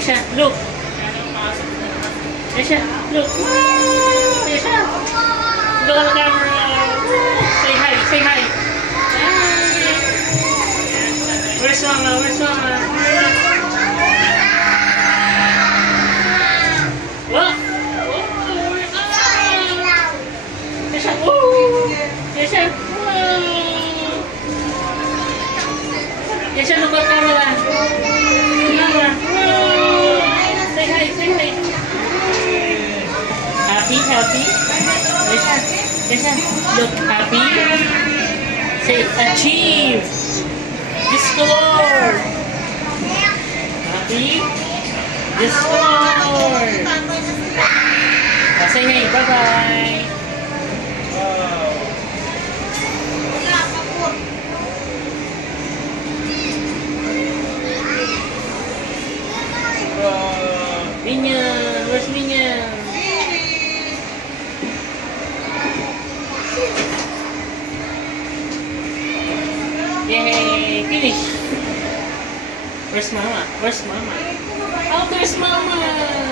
Yesha, look. Yesha, look. Wow! Yesha. Look at the camera. Say hi, say hi. Hi. Where's Mama? Where's Mama? Look. Yesha, woo! Yesha, wow! Yesha, look at the camera. Camera. Wow! Say hi, say hi. Happy, happy. Yesha, Yesha, look happy. Say achieve. Discover. Happy. Discover. Say hey, bye bye. Minion, where's Minion? Yay, finish. Where's Mama? Where's Mama? Oh, there's Mama.